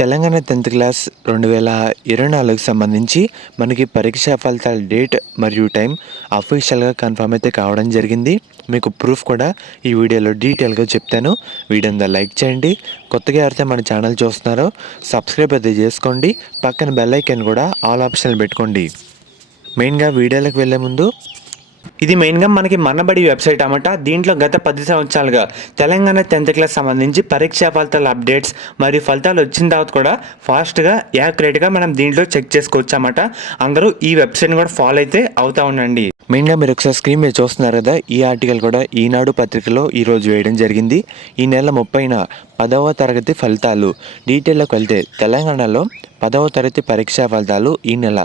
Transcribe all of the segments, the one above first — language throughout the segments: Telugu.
తెలంగాణ 10th క్లాస్ 2024కి సంబంధించి మనకి పరీక్షా ఫలితాల డేట్ మరియు టైం అఫీషియల్గా కన్ఫర్మ్ అయితే కావడం జరిగింది. మీకు ప్రూఫ్ కూడా ఈ వీడియోలో డీటెయిల్గా చెప్తాను. వీడియోని లైక్ చేయండి. కొత్తగా ఎవరైతే మన ఛానల్ చూస్తున్నారో సబ్స్క్రైబ్ అయితే చేసుకోండి. పక్కన బెల్ ఐకాన్ కూడా ఆల్ ఆప్షన్లు పెట్టుకోండి. మెయిన్గా వీడియోలకు వెళ్ళే ముందు ఇది మెయిన్గా మనకి మనబడి వెబ్సైట్ అన్నమాట. దీంట్లో గత 10 సంవత్సరాలుగా తెలంగాణ 10th క్లాస్ సంబంధించి పరీక్షా ఫలితాల అప్డేట్స్ మరియు ఫలితాలు వచ్చిన తర్వాత కూడా ఫాస్ట్గా యాక్యురేట్గా మనం దీంట్లో చెక్ చేసుకోవచ్చు అన్నమాట. అందరూ ఈ వెబ్సైట్ని కూడా ఫాలో అయితే అవుతా ఉండండి. మెయిన్గా మీరు ఒకసారి స్క్రీన్ మీద చూస్తున్నారు కదా, ఈ ఆర్టికల్ కూడా ఈనాడు పత్రికలో ఈరోజు వేయడం జరిగింది. ఈ నెల 30న 10వ తరగతి ఫలితాలు. డీటెయిల్లోకి వెళ్తే తెలంగాణలో 10వ తరగతి పరీక్షా ఫలితాలు ఈ నెల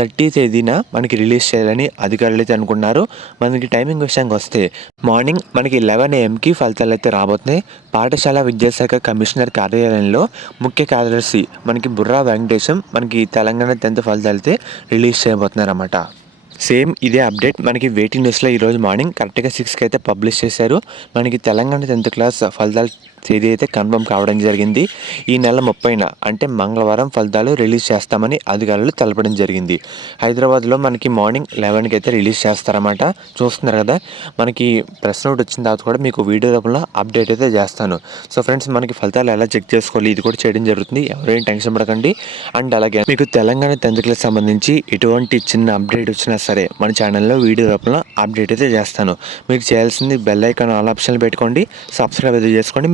30 తేదీన మనకి రిలీజ్ చేయాలని అధికారులు అయితే అనుకున్నారు. మనకి టైమింగ్ విషయానికి వస్తే మార్నింగ్ మనకి 11 AM ఫలితాలు అయితే రాబోతున్నాయి. పాఠశాల విద్యాశాఖ కమిషనర్ కార్యాలయంలో ముఖ్య కార్యదర్శి మనకి బుర్రా వెంకటేశం మనకి తెలంగాణ 10th ఫలితాలు అయితే రిలీజ్ చేయబోతున్నారు అన్నమాట. సేమ్ ఇదే అప్డేట్ మనకి వెయిటింగ్ లిస్ట్లో ఈరోజు మార్నింగ్ కరెక్ట్గా 6కి అయితే పబ్లిష్ చేశారు. మనకి తెలంగాణ 10th క్లాస్ ఫలితాలు తేదీ అయితే కన్ఫర్మ్ కావడం జరిగింది. ఈ నెల 30న అంటే మంగళవారం ఫలితాలు రిలీజ్ చేస్తామని అధికారులు తెలపడం జరిగింది. హైదరాబాద్లో మనకి మార్నింగ్ 11కి అయితే రిలీజ్ చేస్తారన్నమాట. చూస్తున్నారు కదా, మనకి ప్రెస్ నోట్ వచ్చిన తర్వాత కూడా మీకు వీడియో రూపంలో అప్డేట్ అయితే చేస్తాను. సో ఫ్రెండ్స్, మనకి ఫలితాలు ఎలా చెక్ చేసుకోవాలి ఇది కూడా చేయడం జరుగుతుంది. ఎవరైనా టెన్షన్ పడకండి. అండ్ అలాగే మీకు తెలంగాణ 10th క్లాస్ సంబంధించి ఎటువంటి చిన్న అప్డేట్ వచ్చినా సరే మన ఛానల్లో వీడియో రూపంలో అప్డేట్ అయితే చేస్తాను. మీరు చేయాల్సింది బెల్ ఐకాన్ ఆల్ ఆప్షన్లు పెట్టుకోండి, సబ్స్క్రైబ్ అయితే చేసుకోండి.